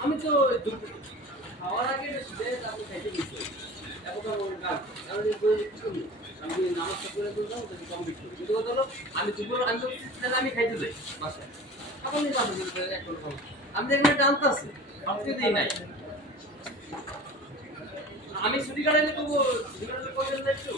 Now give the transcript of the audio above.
আমি তো খাওয়ার আগে আপনি খাইতে গেছি এখন কারণ আমি নামাজটা করে দিলাম কমপ্লিট করি কিন্তু কথা হলো আমি দুপুর আমি খাইতে যাই বাসায় এখন আমি দেখলাম একটা আনতে আছে ভাবতে দিই নাই আমি ছুটি কাটাইলে তবু ছুটি কাটালে পয়সা একটু